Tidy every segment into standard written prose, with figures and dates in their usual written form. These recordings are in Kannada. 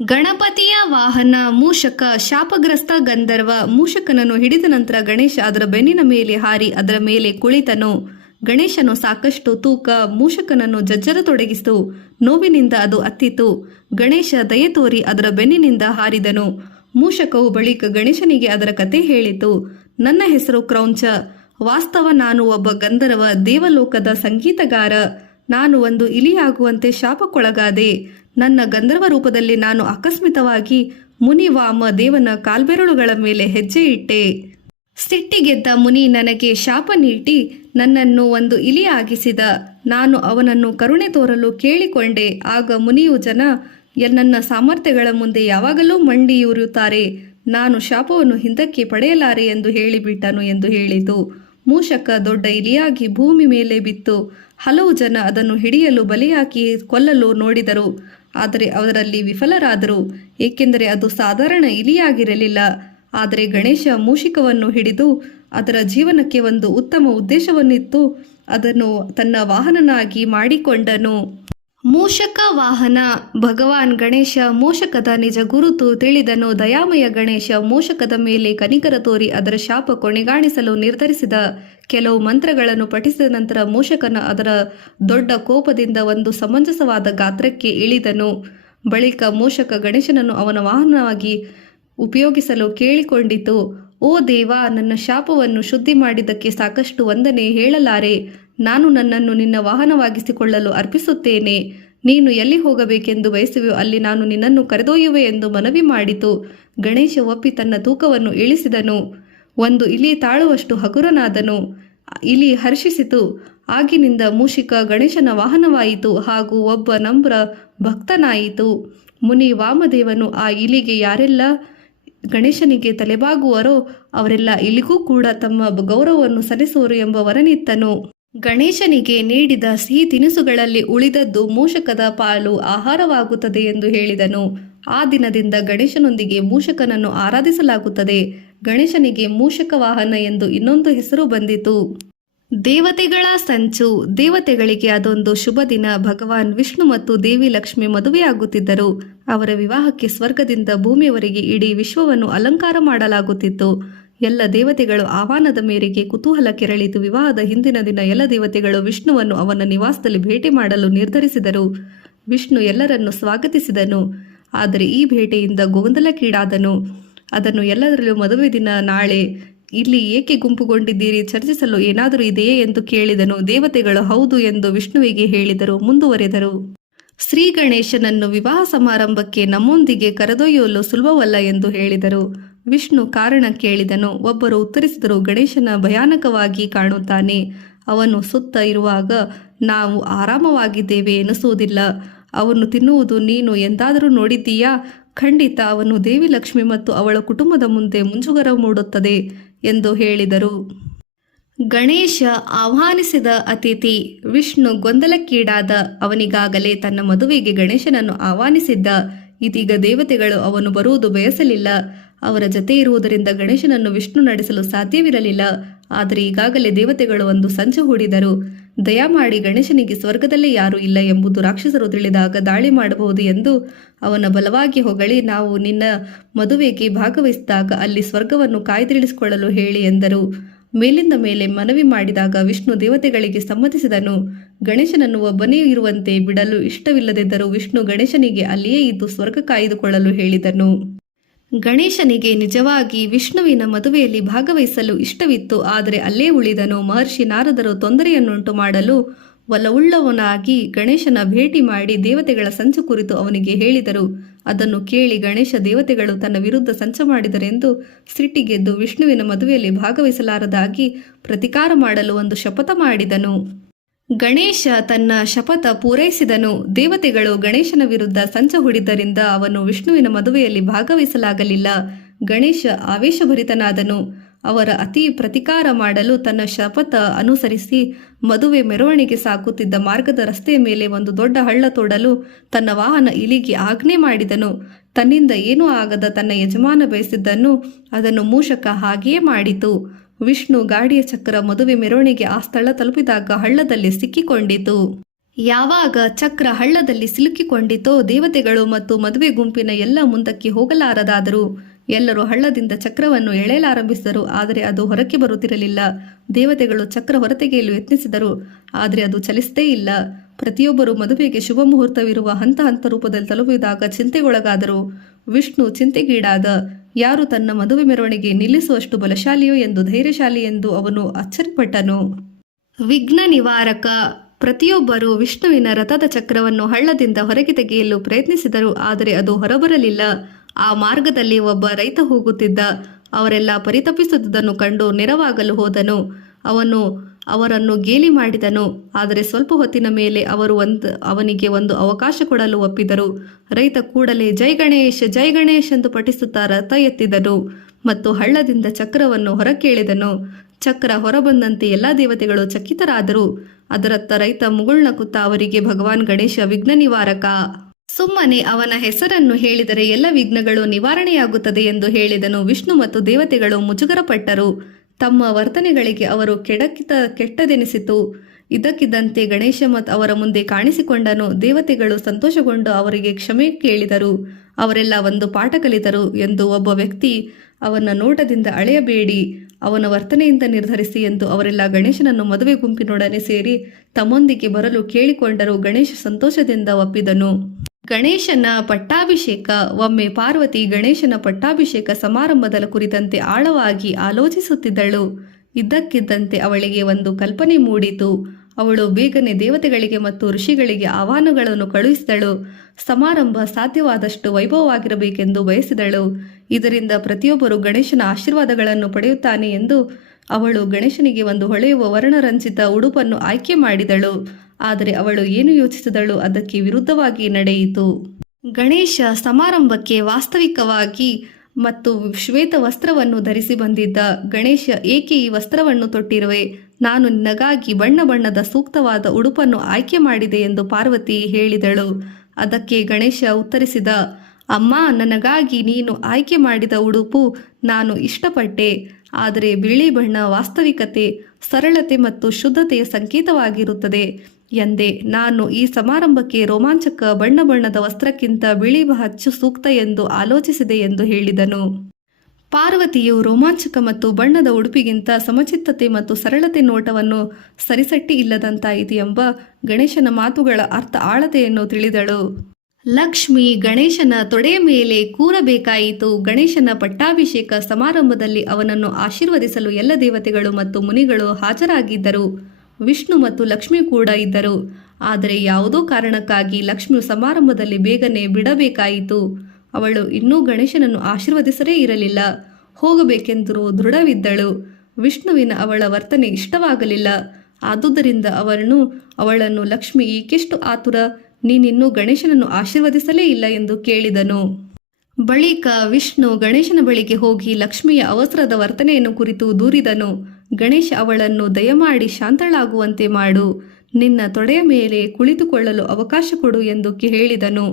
ಗಣಪತಿಯ ವಾಹನ ಮೂಷಕ. ಶಾಪಗ್ರಸ್ತ ಗಂಧರ್ವ ಮೂಷಕನನ್ನು ಹಿಡಿದ ನಂತರ ಗಣೇಶ ಅದರ ಬೆನ್ನಿನ ಮೇಲೆ ಹಾರಿ ಅದರ ಮೇಲೆ ಕುಳಿತನು. ಗಣೇಶನು ಸಾಕಷ್ಟು ತೂಕ ಮೂಷಕನನ್ನು ಜಜ್ಜರತೊಡಗಿಸಿತು. ನೋವಿನಿಂದ ಅದು ಅತ್ತಿತು. ಗಣೇಶ ದಯೆ ತೋರಿ ಅದರ ಬೆನ್ನಿನಿಂದ ಹಾರಿದನು. ಮೂಷಕವು ಬಳಿಕ ಗಣೇಶನಿಗೆ ಅದರ ಕತೆ ಹೇಳಿತು. ನನ್ನ ಹೆಸರು ಕ್ರೌಂಚ. ವಾಸ್ತವ ನಾನು ಒಬ್ಬ ಗಂಧರ್ವ, ದೇವಲೋಕದ ಸಂಗೀತಗಾರ. ನಾನು ಒಂದು ಇಲಿಯಾಗುವಂತೆ ಶಾಪಕ್ಕೊಳಗಾದೆ. ನನ್ನ ಗಂಧರ್ವ ರೂಪದಲ್ಲಿ ನಾನು ಆಕಸ್ಮಿಕವಾಗಿ ಮುನಿ ವಾಮ ದೇವನ ಕಾಲ್ಬೆರಳುಗಳ ಮೇಲೆ ಹೆಜ್ಜೆ ಇಟ್ಟೆ. ಸಿಟ್ಟಿಗೆದ್ದ ಮುನಿ ನನಗೆ ಶಾಪ ನೀಡಿ ನನ್ನನ್ನು ಒಂದು ಇಲಿಯಾಗಿಸಿದ. ನಾನು ಅವನನ್ನು ಕರುಣೆ ತೋರಲು ಕೇಳಿಕೊಂಡೆ. ಆಗ ಮುನಿಯು ನನ್ನ ಸಾಮರ್ಥ್ಯಗಳ ಮುಂದೆ ಯಾವಾಗಲೂ ಮಂಡಿಯೂರುತ್ತಾರೆ. ನಾನು ಶಾಪವನ್ನು ಹಿಂದಕ್ಕೆ ಪಡೆಯಲಾರೆ ಎಂದು ಹೇಳಿಬಿಟ್ಟನು ಎಂದು ಹೇಳಿತು. ಮೂಷಕ ದೊಡ್ಡ ಇಲಿಯಾಗಿ ಭೂಮಿ ಮೇಲೆ ಬಿತ್ತು. ಹಲವು ಜನ ಅದನ್ನು ಹಿಡಿಯಲು ಬಲಿಯಾಕಿ ಕೊಲ್ಲಲು ನೋಡಿದರು. ಆದರೆ ಅದರಲ್ಲಿ ವಿಫಲರಾದರು, ಏಕೆಂದರೆ ಅದು ಸಾಧಾರಣ ಇಲಿಯಾಗಿರಲಿಲ್ಲ. ಆದರೆ ಗಣೇಶ ಮೂಷಿಕವನ್ನು ಹಿಡಿದು ಅದರ ಜೀವನಕ್ಕೆ ಒಂದು ಉತ್ತಮ ಉದ್ದೇಶವನ್ನಿತ್ತು. ಅದನ್ನು ತನ್ನ ವಾಹನನಾಗಿ ಮಾಡಿಕೊಂಡನು. ಮೂಷಕ ವಾಹನ. ಭಗವಾನ್ ಗಣೇಶ ಮೂಷಕದ ನಿಜ ಗುರುತು ತಿಳಿದನು. ದಯಾಮಯ ಗಣೇಶ ಮೂಷಕದ ಮೇಲೆ ಕನಿಕರ ತೋರಿ ಅದರ ಶಾಪ ಕೊನೆಗಾಣಿಸಲು ನಿರ್ಧರಿಸಿದ. ಕೆಲವು ಮಂತ್ರಗಳನ್ನು ಪಠಿಸಿದ ನಂತರ ಮೂಷಕನ ಅದರ ದೊಡ್ಡ ಕೋಪದಿಂದ ಒಂದು ಸಮಂಜಸವಾದ ಗಾತ್ರಕ್ಕೆ ಇಳಿದನು. ಬಳಿಕ ಮೂಷಕ ಗಣೇಶನನ್ನು ಅವನ ವಾಹನವಾಗಿ ಉಪಯೋಗಿಸಲು ಕೇಳಿಕೊಂಡಿತು. ಓ ದೇವ, ನನ್ನ ಶಾಪವನ್ನು ಶುದ್ಧಿ ಮಾಡಿದ್ದಕ್ಕೆ ಸಾಕಷ್ಟು ವಂದನೆ ಹೇಳಲಾರೆ. ನಾನು ನನ್ನನ್ನು ನಿನ್ನ ವಾಹನವಾಗಿಸಿಕೊಳ್ಳಲು ಅರ್ಪಿಸುತ್ತೇನೆ. ನೀನು ಎಲ್ಲಿ ಹೋಗಬೇಕೆಂದು ಬಯಸುವೆಯೋ ಅಲ್ಲಿ ನಾನು ನಿನ್ನನ್ನು ಕರೆದೊಯ್ಯುವೆ ಎಂದು ಮನವಿ ಮಾಡಿತು. ಗಣೇಶ ಒಪ್ಪಿ ತನ್ನ ತೂಕವನ್ನು ಇಳಿಸಿದನು. ಒಂದು ಇಲಿ ತಾಳುವಷ್ಟು ಹಗುರನಾದನು. ಇಲಿ ಹರ್ಷಿಸಿತು. ಆಗಿನಿಂದ ಮೂಷಿಕ ಗಣೇಶನ ವಾಹನವಾಯಿತು ಹಾಗೂ ಒಬ್ಬ ನಮ್ರ ಭಕ್ತನಾಯಿತು. ಮುನಿ ವಾಮದೇವನು ಆ ಇಲಿಗೆ ಯಾರೆಲ್ಲ ಗಣೇಶನಿಗೆ ತಲೆಬಾಗುವರೋ ಅವರೆಲ್ಲ ಇಲಿಗೂ ಕೂಡ ತಮ್ಮ ಗೌರವವನ್ನು ಸಲ್ಲಿಸುವರು ಎಂಬ ವರನಿತ್ತನು. ಗಣೇಶನಿಗೆ ನೀಡಿದ ಸಿಹಿ ತಿನಿಸುಗಳಲ್ಲಿ ಉಳಿದದ್ದು ಮೂಷಕದ ಪಾಲು ಆಹಾರವಾಗುತ್ತದೆ ಎಂದು ಹೇಳಿದನು. ಆ ದಿನದಿಂದ ಗಣೇಶನೊಂದಿಗೆ ಮೂಷಕನನ್ನು ಆರಾಧಿಸಲಾಗುತ್ತದೆ. ಗಣೇಶನಿಗೆ ಮೂಷಕ ವಾಹನ ಎಂದು ಇನ್ನೊಂದು ಹೆಸರು ಬಂದಿತು. ದೇವತೆಗಳ ಸಂಚು. ದೇವತೆಗಳಿಗೆ ಅದೊಂದು ಶುಭ ದಿನ. ಭಗವಾನ್ ವಿಷ್ಣು ಮತ್ತು ದೇವಿ ಲಕ್ಷ್ಮಿ ಮದುವೆಯಾಗುತ್ತಿದ್ದರು. ಅವರ ವಿವಾಹಕ್ಕೆ ಸ್ವರ್ಗದಿಂದ ಭೂಮಿಯವರೆಗೆ ಇಡೀ ವಿಶ್ವವನ್ನು ಅಲಂಕಾರ ಮಾಡಲಾಗುತ್ತಿತ್ತು. ಎಲ್ಲ ದೇವತೆಗಳು ಆಹ್ವಾನದ ಮೇರೆಗೆ ಕುತೂಹಲ ಕೆರಳಿತು. ವಿವಾಹದ ಹಿಂದಿನ ದಿನ ಎಲ್ಲ ದೇವತೆಗಳು ವಿಷ್ಣುವನ್ನು ಅವನ ನಿವಾಸದಲ್ಲಿ ಭೇಟಿ ಮಾಡಲು ನಿರ್ಧರಿಸಿದರು. ವಿಷ್ಣು ಎಲ್ಲರನ್ನು ಸ್ವಾಗತಿಸಿದನು. ಆದರೆ ಈ ಭೇಟಿಯಿಂದ ಗೊಂದಲಕ್ಕೀಡಾದನು. ಅದನ್ನು ಎಲ್ಲರಲ್ಲೂ ಮದುವೆ ದಿನ ನಾಳೆ ಇಲ್ಲಿ ಏಕೆ ಗುಂಪುಗೊಂಡಿದ್ದೀರಿ, ಚರ್ಚಿಸಲು ಏನಾದರೂ ಇದೆಯೇ ಎಂದು ಕೇಳಿದನು. ದೇವತೆಗಳು ಹೌದು ಎಂದು ವಿಷ್ಣುವಿಗೆ ಹೇಳಿದರು. ಮುಂದುವರೆದರು. ಶ್ರೀ ಗಣೇಶನನ್ನು ವಿವಾಹ ಸಮಾರಂಭಕ್ಕೆ ನಮ್ಮೊಂದಿಗೆ ಕರೆದೊಯ್ಯಲು ಸುಲಭವಲ್ಲ ಎಂದು ಹೇಳಿದರು. ವಿಷ್ಣು ಕಾರಣ ಕೇಳಿದನು. ಒಬ್ಬರು ಉತ್ತರಿಸಿದರು, ಗಣೇಶನ ಭಯಾನಕವಾಗಿ ಕಾಣುತ್ತಾನೆ. ಅವನು ಸುತ್ತ ಇರುವಾಗ ನಾವು ಆರಾಮವಾಗಿದ್ದೇವೆ ಎನಿಸುವುದಿಲ್ಲ. ಅವನು ತಿನ್ನುವುದು ನೀನು ಎಂದಾದರೂ ನೋಡಿದ್ದೀಯಾ? ಖಂಡಿತ ಅವನು ದೇವಿ ಲಕ್ಷ್ಮಿ ಮತ್ತು ಅವಳ ಕುಟುಂಬದ ಮುಂದೆ ಮುಜುಗರ ಮೂಡುತ್ತದೆ ಎಂದು ಹೇಳಿದರು. ಗಣೇಶ ಆಹ್ವಾನಿಸಿದ ಅತಿಥಿ. ವಿಷ್ಣು ಗೊಂದಲಕ್ಕೀಡಾದ. ಅವನಿಗಾಗಲೇ ತನ್ನ ಮದುವೆಗೆ ಗಣೇಶನನ್ನು ಆಹ್ವಾನಿಸಿದ್ದ. ಇದೀಗ ದೇವತೆಗಳು ಅವನು ಬರುವುದು ಬಯಸಲಿಲ್ಲ. ಅವರ ಜತೆ ಇರುವುದರಿಂದ ಗಣೇಶನನ್ನು ವಿಷ್ಣು ನಡೆಸಲು ಸಾಧ್ಯವಿರಲಿಲ್ಲ. ಆದರೆ ಈಗಾಗಲೇ ದೇವತೆಗಳು ಒಂದು ಸಂಚು ಹೂಡಿದರು. ದಯಮಾಡಿ ಗಣೇಶನಿಗೆ ಸ್ವರ್ಗದಲ್ಲೇ ಯಾರೂ ಇಲ್ಲ ಎಂಬುದು ರಾಕ್ಷಸರು ತಿಳಿದಾಗ ದಾಳಿ ಮಾಡಬಹುದು ಎಂದು ಅವನ ಬಲವಾಗಿ ಹೊಗಳಿ, ನಾವು ನಿನ್ನ ಮದುವೆಗೆ ಭಾಗವಹಿಸಿದಾಗ ಅಲ್ಲಿ ಸ್ವರ್ಗವನ್ನು ಕಾಯ್ದಿರಿಸಿಕೊಳ್ಳಲು ಹೇಳಿ ಎಂದರು. ಮೇಲಿಂದ ಮೇಲೆ ಮನವಿ ಮಾಡಿದಾಗ ವಿಷ್ಣು ದೇವತೆಗಳಿಗೆ ಸಮ್ಮತಿಸಿದನು. ಗಣೇಶನನ್ನು ಒಬ್ಬನೇ ಇರುವಂತೆ ಬಿಡಲು ಇಷ್ಟವಿಲ್ಲದಿದ್ದರೂ ವಿಷ್ಣು ಗಣೇಶನಿಗೆ ಅಲ್ಲಿಯೇ ಇದ್ದು ಸ್ವರ್ಗ ಕಾಯ್ದುಕೊಳ್ಳಲು ಹೇಳಿದನು. ಗಣೇಶನಿಗೆ ನಿಜವಾಗಿ ವಿಷ್ಣುವಿನ ಮದುವೆಯಲ್ಲಿ ಭಾಗವಹಿಸಲು ಇಷ್ಟವಿತ್ತು. ಆದರೆ ಅಲ್ಲೇ ಉಳಿದನು. ಮಹರ್ಷಿ ನಾರದರು ತೊಂದರೆಯನ್ನುಂಟು ಮಾಡಲು ಒಲವುಳ್ಳವನಾಗಿ ಗಣೇಶನ ಭೇಟಿ ಮಾಡಿ ದೇವತೆಗಳ ಸಂಚು ಕುರಿತು ಅವನಿಗೆ ಹೇಳಿದರು. ಅದನ್ನು ಕೇಳಿ ಗಣೇಶ ದೇವತೆಗಳು ತನ್ನ ವಿರುದ್ಧ ಸಂಚು ಮಾಡಿದರೆಂದು ಸಿಟ್ಟಿಗೆದ್ದು ವಿಷ್ಣುವಿನ ಮದುವೆಯಲ್ಲಿ ಭಾಗವಹಿಸಲಾರದಾಗಿ ಪ್ರತಿಕಾರ ಮಾಡಲು ಒಂದು ಶಪಥ ಮಾಡಿದನು. ಗಣೇಶ ತನ್ನ ಶಪಥ ಪೂರೈಸಿದನು. ದೇವತೆಗಳು ಗಣೇಶನ ವಿರುದ್ಧ ಸಂಚು ಹೂಡಿದ್ದರಿಂದ ಅವನು ವಿಷ್ಣುವಿನ ಮದುವೆಯಲ್ಲಿ ಭಾಗವಹಿಸಲಾಗಲಿಲ್ಲ. ಗಣೇಶ ಆವೇಶಭರಿತನಾದನು. ಅವರ ಅತಿ ಪ್ರತಿಕಾರ ಮಾಡಲು ತನ್ನ ಶಪಥ ಅನುಸರಿಸಿ ಮದುವೆ ಮೆರವಣಿಗೆ ಸಾಗುತ್ತಿದ್ದ ಮಾರ್ಗದ ರಸ್ತೆಯ ಮೇಲೆ ಒಂದು ದೊಡ್ಡ ಹಳ್ಳ ತೋಡಲು ತನ್ನ ವಾಹನ ಇಲಿಗೆ ಆಜ್ಞೆ ಮಾಡಿದನು. ತನ್ನಿಂದ ಏನೂ ಆಗದ ತನ್ನ ಯಜಮಾನ ಬಯಸಿದ್ದನ್ನು ಅದನ್ನು ಮೂಷಕ ಹಾಗೆಯೇ ಮಾಡಿತು. ವಿಷ್ಣು ಗಾಡಿಯ ಚಕ್ರ ಮದುವೆ ಮೆರವಣಿಗೆ ಆ ಸ್ಥಳ ತಲುಪಿದಾಗ ಹಳ್ಳದಲ್ಲಿ ಸಿಕ್ಕಿಕೊಂಡಿತು. ಯಾವಾಗ ಚಕ್ರ ಹಳ್ಳದಲ್ಲಿ ಸಿಲುಕಿಕೊಂಡಿತೋ ದೇವತೆಗಳು ಮತ್ತು ಮದುವೆ ಗುಂಪಿನ ಎಲ್ಲ ಮುಂದಕ್ಕೆ ಹೋಗಲಾರದಾದರು. ಎಲ್ಲರೂ ಹಳ್ಳದಿಂದ ಚಕ್ರವನ್ನು ಎಳೆಯಲಾರಂಭಿಸಿದರು, ಆದರೆ ಅದು ಹೊರಕ್ಕೆ ಬರುತ್ತಿರಲಿಲ್ಲ. ದೇವತೆಗಳು ಚಕ್ರ ಹೊರತೆಗೆಯಲು ಯತ್ನಿಸಿದರು, ಆದರೆ ಅದು ಚಲಿಸದೇ ಇಲ್ಲ. ಪ್ರತಿಯೊಬ್ಬರು ಮದುವೆಗೆ ಶುಭ ಮುಹೂರ್ತವಿರುವ ಹಂತ ಹಂತ ರೂಪದಲ್ಲಿ ತಲುಪಿದಾಗ ಚಿಂತೆಗೊಳಗಾದರು. ವಿಷ್ಣು ಚಿಂತೆಗೀಡಾದ. ಯಾರು ತನ್ನ ಮದುವೆ ಮೆರವಣಿಗೆ ನಿಲ್ಲಿಸುವಷ್ಟು ಬಲಶಾಲಿಯೋ ಎಂದು ಧೈರ್ಯಶಾಲಿ ಎಂದು ಅವನು ಆಶ್ಚರ್ಯಪಟ್ಟನು. ವಿಘ್ನ ನಿವಾರಕ. ಪ್ರತಿಯೊಬ್ಬರೂ ವಿಷ್ಣುವಿನ ರಥದ ಚಕ್ರವನ್ನು ಹಳ್ಳದಿಂದ ಹೊರಗೆ ತೆಗೆಯಲು ಪ್ರಯತ್ನಿಸಿದರು, ಆದರೆ ಅದು ಹೊರಬರಲಿಲ್ಲ. ಆ ಮಾರ್ಗದಲ್ಲಿ ಒಬ್ಬ ರೈತ ಹೋಗುತ್ತಿದ್ದ. ಅವರೆಲ್ಲ ಪರಿತಪಿಸುವುದನ್ನು ಕಂಡು ನೆರವಾಗಲು ಹೋದನು. ಅವನು ಅವರನ್ನು ಗೇಲಿ ಮಾಡಿದನು, ಆದರೆ ಸ್ವಲ್ಪ ಹೊತ್ತಿನ ಮೇಲೆ ಅವರು ಅವನಿಗೆ ಒಂದು ಅವಕಾಶ ಕೊಡಲು ಒಪ್ಪಿದರು. ರೈತ ಕೂಡಲೇ ಜೈ ಗಣೇಶ್ ಜೈ ಗಣೇಶ್ ಎಂದು ಪಠಿಸುತ್ತಾ ರಥ ಎತ್ತಿದನು ಮತ್ತು ಹಳ್ಳದಿಂದ ಚಕ್ರವನ್ನು ಹೊರಕ್ಕೆಳೆದನು. ಚಕ್ರ ಹೊರಬಂದಂತೆ ಎಲ್ಲ ದೇವತೆಗಳು ಚಕಿತರಾದರು. ಅದರತ್ತ ರೈತ ಮುಗುಳ್ನಗುತ್ತಾ ಅವರಿಗೆ ಭಗವಾನ್ ಗಣೇಶ ವಿಘ್ನ ನಿವಾರಕ. ಸುಮ್ಮನೆ ಅವನ ಹೆಸರನ್ನು ಹೇಳಿದರೆ ಎಲ್ಲ ವಿಘ್ನಗಳು ನಿವಾರಣೆಯಾಗುತ್ತದೆ ಎಂದು ಹೇಳಿದನು. ವಿಷ್ಣು ಮತ್ತು ದೇವತೆಗಳು ಮುಜುಗರಪಟ್ಟರು. ತಮ್ಮ ವರ್ತನೆಗಳಿಗೆ ಅವರು ಕೆಟ್ಟದೆನಿಸಿತು. ಇದ್ದಕ್ಕಿದ್ದಂತೆ ಗಣೇಶ ಮತ್ತು ಅವರ ಮುಂದೆ ಕಾಣಿಸಿಕೊಂಡನು. ದೇವತೆಗಳು ಸಂತೋಷಗೊಂಡು ಅವರಿಗೆ ಕ್ಷಮೆ ಕೇಳಿದರು. ಅವರೆಲ್ಲ ಒಂದು ಪಾಠ ಕಲಿತರು ಎಂದು ಒಬ್ಬ ವ್ಯಕ್ತಿ ಅವನ ನೋಟದಿಂದ ಅಳೆಯಬೇಡಿ, ಅವನ ವರ್ತನೆಯಿಂದ ನಿರ್ಧರಿಸಿ ಎಂದು ಅವರೆಲ್ಲ ಗಣೇಶನನ್ನು ಮದುವೆ ಗುಂಪಿನೊಡನೆ ಸೇರಿ ತಮ್ಮೊಂದಿಗೆ ಬರಲು ಕೇಳಿಕೊಂಡರು. ಗಣೇಶ ಸಂತೋಷದಿಂದ ಒಪ್ಪಿದನು. ಗಣೇಶನ ಪಟ್ಟಾಭಿಷೇಕ. ಒಮ್ಮೆ ಪಾರ್ವತಿ ಗಣೇಶನ ಪಟ್ಟಾಭಿಷೇಕ ಸಮಾರಂಭದ ಕುರಿತಂತೆ ಆಳವಾಗಿ ಆಲೋಚಿಸುತ್ತಿದ್ದಳು. ಇದ್ದಕ್ಕಿದ್ದಂತೆ ಅವಳಿಗೆ ಒಂದು ಕಲ್ಪನೆ ಮೂಡಿತು. ಅವಳು ಬೇಗನೆ ದೇವತೆಗಳಿಗೆ ಮತ್ತು ಋಷಿಗಳಿಗೆ ಆಹ್ವಾನಗಳನ್ನು ಕಳುಹಿಸಿದಳು. ಸಮಾರಂಭ ಸಾಧ್ಯವಾದಷ್ಟು ವೈಭವವಾಗಿರಬೇಕೆಂದು ಬಯಸಿದಳು. ಇದರಿಂದ ಪ್ರತಿಯೊಬ್ಬರು ಗಣೇಶನ ಆಶೀರ್ವಾದಗಳನ್ನು ಪಡೆಯುತ್ತಾನೆ ಎಂದು ಅವಳು ಗಣೇಶನಿಗೆ ಒಂದು ಹೊಳೆಯುವ ವರ್ಣರಂಜಿತ ಉಡುಪನ್ನು ಆಯ್ಕೆ ಮಾಡಿದಳು. ಆದರೆ ಅವಳು ಏನು ಯೋಚಿಸಿದಳು ಅದಕ್ಕೆ ವಿರುದ್ಧವಾಗಿ ನಡೆಯಿತು. ಗಣೇಶ ಸಮಾರಂಭಕ್ಕೆ ವಾಸ್ತವಿಕವಾಗಿ ಮತ್ತು ಶ್ವೇತ ವಸ್ತ್ರವನ್ನು ಧರಿಸಿ ಬಂದಿದ್ದ. ಗಣೇಶ, ಏಕೆ ಈ ವಸ್ತ್ರವನ್ನು ತೊಟ್ಟಿರುವೆ? ನಾನು ನಿನಗಾಗಿ ಬಣ್ಣ ಬಣ್ಣದ ಸೂಕ್ತವಾದ ಉಡುಪನ್ನು ಆಯ್ಕೆ ಮಾಡಿದೆ ಎಂದು ಪಾರ್ವತಿ ಹೇಳಿದಳು. ಅದಕ್ಕೆ ಗಣೇಶ ಉತ್ತರಿಸಿದ, ಅಮ್ಮ, ನನಗಾಗಿ ನೀನು ಆಯ್ಕೆ ಮಾಡಿದ ಉಡುಪು ನಾನು ಇಷ್ಟಪಟ್ಟೆ. ಆದರೆ ಬಿಳಿ ಬಣ್ಣ ವಾಸ್ತವಿಕತೆ, ಸರಳತೆ ಮತ್ತು ಶುದ್ಧತೆಯ ಸಂಕೇತವಾಗಿರುತ್ತದೆ ಎಂದೆ. ನಾನು ಈ ಸಮಾರಂಭಕ್ಕೆ ರೋಮಾಂಚಕ ಬಣ್ಣ ಬಣ್ಣದ ವಸ್ತ್ರಕ್ಕಿಂತ ಬಿಳಿ ಹೆಚ್ಚು ಸೂಕ್ತ ಎಂದು ಆಲೋಚಿಸಿದೆ ಎಂದು ಹೇಳಿದನು. ಪಾರ್ವತಿಯು ರೋಮಾಂಚಕ ಮತ್ತು ಬಣ್ಣದ ಉಡುಪಿಗಿಂತ ಸಮಚಿತ್ತತೆ ಮತ್ತು ಸರಳತೆ ನೋಟವನ್ನು ಸರಿಸಟ್ಟಿ ಇಲ್ಲದಂತಾಯಿತು ಎಂಬ ಗಣೇಶನ ಮಾತುಗಳ ಅರ್ಥ ಆಳತೆಯನ್ನು ತಿಳಿದಳು. ಲಕ್ಷ್ಮಿ ಗಣೇಶನ ತೊಡೆಯ ಮೇಲೆ ಕೂರಬೇಕಾಯಿತು. ಗಣೇಶನ ಪಟ್ಟಾಭಿಷೇಕ ಸಮಾರಂಭದಲ್ಲಿ ಅವನನ್ನು ಆಶೀರ್ವದಿಸಲು ಎಲ್ಲ ದೇವತೆಗಳು ಮತ್ತು ಮುನಿಗಳು ಹಾಜರಾಗಿದ್ದರು. ವಿಷ್ಣು ಮತ್ತು ಲಕ್ಷ್ಮಿ ಕೂಡ ಇದ್ದರು. ಆದರೆ ಯಾವುದೋ ಕಾರಣಕ್ಕಾಗಿ ಲಕ್ಷ್ಮಿಯು ಸಮಾರಂಭದಲ್ಲಿ ಬೇಗನೆ ಬಿಡಬೇಕಾಯಿತು. ಅವಳು ಇನ್ನೂ ಗಣೇಶನನ್ನು ಆಶೀರ್ವದಿಸಲೇ ಇರಲಿಲ್ಲ. ಹೋಗಬೇಕೆಂದರೂ ದೃಢವಿದ್ದಳು. ವಿಷ್ಣುವಿನ ಅವಳ ವರ್ತನೆ ಇಷ್ಟವಾಗಲಿಲ್ಲ. ಆದುದರಿಂದ ಅವಳನ್ನು ಲಕ್ಷ್ಮಿ, ಏಕೆಷ್ಟು ಆತುರ, ನೀನಿನ್ನೂ ಗಣೇಶನನ್ನು ಆಶೀರ್ವದಿಸಲೇ ಇಲ್ಲ ಎಂದು ಕೇಳಿದನು. ಬಳಿಕ ವಿಷ್ಣು ಗಣೇಶನ ಬಳಿಗೆ ಹೋಗಿ ಲಕ್ಷ್ಮಿಯ ಅವಸರದ ವರ್ತನೆಯನ್ನು ಕುರಿತು ದೂರಿದನು. ಗಣೇಶ ಅವಳನ್ನು ದಯಮಾಡಿ ಶಾಂತಳಾಗುವಂತೆ ಮಾಡು, ನಿನ್ನ ತೊಡೆಯ ಮೇಲೆ ಕುಳಿತುಕೊಳ್ಳಲು ಅವಕಾಶ ಕೊಡು ಎಂದು ಹೇಳಿದನು.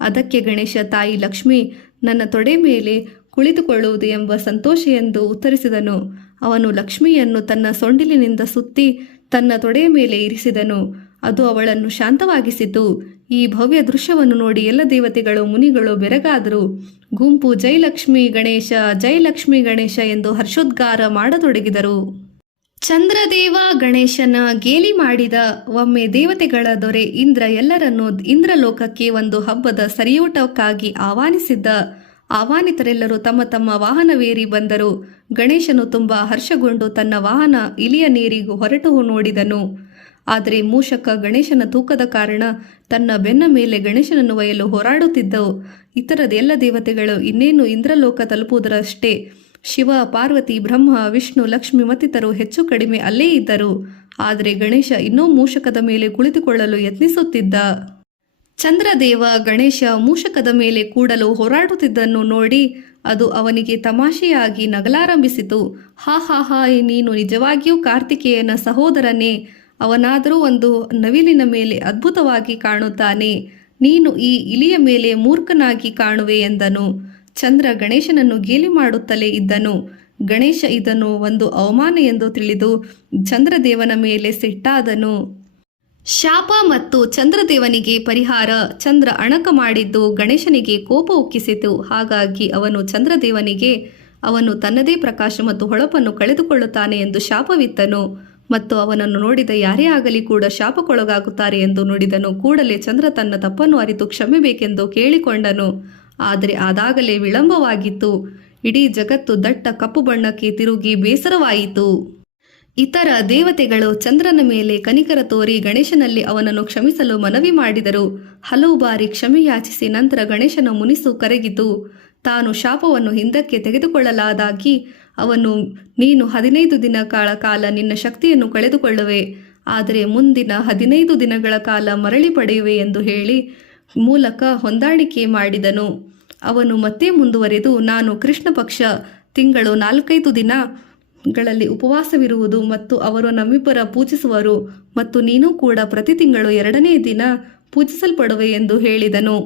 ಅದಕ್ಕೆ ಗಣೇಶ, ತಾಯಿ ಲಕ್ಷ್ಮಿ ನನ್ನ ತೊಡೆ ಮೇಲೆ ಕುಳಿತುಕೊಳ್ಳುವುದು ಎಂಬ ಸಂತೋಷ ಎಂದು ಉತ್ತರಿಸಿದನು. ಅವನು ಲಕ್ಷ್ಮಿಯನ್ನು ತನ್ನ ಸೊಂಡಿಲಿನಿಂದ ಸುತ್ತಿ ತನ್ನ ತೊಡೆಯ ಮೇಲೆ ಇರಿಸಿದನು. ಅದು ಅವಳನ್ನು ಶಾಂತವಾಗಿಸಿತು. ಈ ಭವ್ಯ ದೃಶ್ಯವನ್ನು ನೋಡಿ ಎಲ್ಲ ದೇವತೆಗಳು ಮುನಿಗಳು ಬೆರಗಾದರು. ಗುಂಪು ಜೈ ಲಕ್ಷ್ಮೀ ಗಣೇಶ ಜೈ ಲಕ್ಷ್ಮೀ ಗಣೇಶ ಎಂದು ಹರ್ಷೋದ್ಗಾರ ಮಾಡತೊಡಗಿದರು. ಚಂದ್ರದೇವ ಗಣೇಶನ ಗೇಲಿ ಮಾಡಿದ. ಒಮ್ಮೆ ದೇವತೆಗಳ ದೊರೆ ಇಂದ್ರ ಎಲ್ಲರನ್ನೂ ಇಂದ್ರಲೋಕಕ್ಕೆ ಒಂದು ಹಬ್ಬದ ಸರಿಯೂಟಕ್ಕಾಗಿ ಆಹ್ವಾನಿಸಿದ್ದ. ಆಹ್ವಾನಿತರೆಲ್ಲರೂ ತಮ್ಮ ತಮ್ಮ ವಾಹನವೇರಿ ಬಂದರು. ಗಣೇಶನು ತುಂಬಾ ಹರ್ಷಗೊಂಡು ತನ್ನ ವಾಹನ ಇಲಿಯ ನೀರಿಗೂ ಹೊರಟು ನೋಡಿದನು. ಆದರೆ ಮೂಷಕ ಗಣೇಶನ ತೂಕದ ಕಾರಣ ತನ್ನ ಬೆನ್ನ ಮೇಲೆ ಗಣೇಶನನ್ನು ಒಯ್ಯಲು ಹೋರಾಡುತ್ತಿದ್ದವು. ಇತರದ ಎಲ್ಲ ದೇವತೆಗಳು ಇನ್ನೇನು ಇಂದ್ರಲೋಕ ತಲುಪುವುದರಷ್ಟೇ. ಶಿವ, ಪಾರ್ವತಿ, ಬ್ರಹ್ಮ, ವಿಷ್ಣು, ಲಕ್ಷ್ಮಿ ಮತ್ತಿತರರು ಹೆಚ್ಚು ಕಡಿಮೆ ಅಲ್ಲೇ ಇದ್ದರು. ಆದರೆ ಗಣೇಶ ಇನ್ನೂ ಮೂಷಕದ ಮೇಲೆ ಕುಳಿತುಕೊಳ್ಳಲು ಯತ್ನಿಸುತ್ತಿದ್ದ. ಚಂದ್ರದೇವ ಗಣೇಶ ಮೂಷಕದ ಮೇಲೆ ಕೂಡಲು ಹೋರಾಡುತ್ತಿದ್ದನ್ನು ನೋಡಿ ಅದು ಅವನಿಗೆ ತಮಾಷೆಯಾಗಿ ನಗಲಾರಂಭಿಸಿತು. ಹಾ ಹಾ ಹಾ, ನೀನು ನಿಜವಾಗಿಯೂ ಕಾರ್ತಿಕೇಯನ ಸಹೋದರನೇ? ಅವನಾದರೂ ಒಂದು ನವಿಲಿನ ಮೇಲೆ ಅದ್ಭುತವಾಗಿ ಕಾಣುತ್ತಾನೆ, ನೀನು ಈ ಇಲಿಯ ಮೇಲೆ ಮೂರ್ಖನಾಗಿ ಕಾಣುವೆ ಎಂದನು. ಚಂದ್ರ ಗಣೇಶನನ್ನು ಗೇಲಿ ಮಾಡುತ್ತಲೇ ಇದ್ದನು. ಗಣೇಶ ಇದನ್ನು ಒಂದು ಅವಮಾನ ಎಂದು ತಿಳಿದು ಚಂದ್ರದೇವನ ಮೇಲೆ ಸಿಟ್ಟಾದನು. ಶಾಪ ಮತ್ತು ಚಂದ್ರದೇವನಿಗೆ ಪರಿಹಾರ. ಚಂದ್ರ ಅಣಕ ಮಾಡಿದ್ದು ಗಣೇಶನಿಗೆ ಕೋಪ ಉಕ್ಕಿಸಿತು. ಹಾಗಾಗಿ ಅವನು ಚಂದ್ರದೇವನಿಗೆ ಅವನು ತನ್ನದೇ ಪ್ರಕಾಶ ಮತ್ತು ಹೊಳಪನ್ನು ಕಳೆದುಕೊಳ್ಳುತ್ತಾನೆ ಎಂದು ಶಾಪವಿತ್ತನು ಮತ್ತು ಅವನನ್ನು ನೋಡಿದ ಯಾರೇ ಆಗಲಿ ಕೂಡ ಶಾಪಕ್ಕೊಳಗಾಗುತ್ತಾರೆ ಎಂದು ನುಡಿದನು. ಕೂಡಲೇ ಚಂದ್ರ ತನ್ನ ತಪ್ಪನ್ನು ಅರಿತು ಕ್ಷಮೆ ಬೇಕೆಂದು ಕೇಳಿಕೊಂಡನು. ಆದರೆ ಅದಾಗಲೇ ವಿಳಂಬವಾಗಿತ್ತು. ಇಡೀ ಜಗತ್ತು ದಟ್ಟ ಕಪ್ಪು ಬಣ್ಣಕ್ಕೆ ತಿರುಗಿ ಬೇಸರವಾಯಿತು. ಇತರ ದೇವತೆಗಳು ಚಂದ್ರನ ಮೇಲೆ ಕನಿಕರ ತೋರಿ ಗಣೇಶನಲ್ಲಿ ಅವನನ್ನು ಕ್ಷಮಿಸಲು ಮನವಿ ಮಾಡಿದರು. ಹಲವು ಬಾರಿ ಕ್ಷಮೆ ಯಾಚಿಸಿ ನಂತರ ಗಣೇಶನ ಮುನಿಸು ಕರಗಿತು. ತಾನು ಶಾಪವನ್ನು ಹಿಂದಕ್ಕೆ ತೆಗೆದುಕೊಳ್ಳಲಾದಾಗಿ ಅವನು, ನೀನು 15 ದಿನಗಳ ಕಾಲ ನಿನ್ನ ಶಕ್ತಿಯನ್ನು ಕಳೆದುಕೊಳ್ಳುವೆ, ಆದರೆ ಮುಂದಿನ 15 ದಿನಗಳ ಕಾಲ ಮರಳಿ ಪಡೆಯುವೆ ಎಂದು ಹೇಳಿ ಮೂಲಕ ಹೊಂದಾಣಿಕೆ ಮಾಡಿದನು. ಅವನು ಮತ್ತೆ ಮುಂದುವರೆದು, ನಾನು ಕೃಷ್ಣ ಪಕ್ಷ ತಿಂಗಳು 4-5 ದಿನಗಳಲ್ಲಿ ಉಪವಾಸವಿರುವುದು ಮತ್ತು ಅವರು ನಮ್ಮಿಬ್ಬರ ಪೂಜಿಸುವರು ಮತ್ತು ನೀನು ಕೂಡ ಪ್ರತಿ ತಿಂಗಳು 2ನೇ ದಿನ ಪೂಜಿಸಲ್ಪಡುವೆ ಎಂದು ಹೇಳಿದನು.